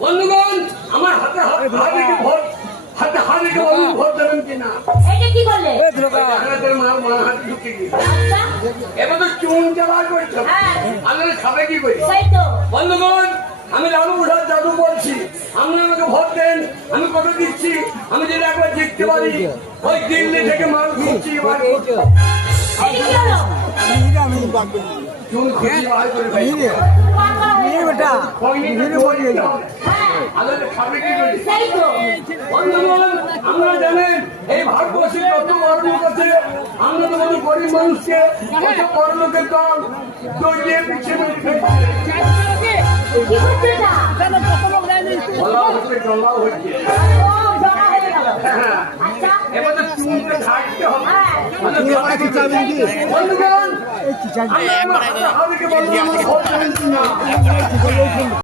বন্ধুগণ আমার হাতে হাতে ভোট দেবেন কিনা? এটা কি বললে? হাতে ঢুকে গিয়ে এবার তো চুন চালা করছে, আপনারা খাবে কি করে? বন্ধুগণ আমি লালু প্রসাদ যাদু বলছি, আপনারা আমাকে ভোট দেন। আমি কত দিচ্ছি, আমি যদি একবার জিততে পারি ওই দিল্লি থেকে মাল ঘুরছি চুন খুঁজে বার করে আমরা জানেন এই ভারতবর্ষের যত বড় লোক আছে, আমরা তো বলি গরিব মানুষকে বড় লোকের দল দৌড়িয়ে পিছিয়ে এবার তো চুনটা ঝাড়তে হবে। বন্ধুগণ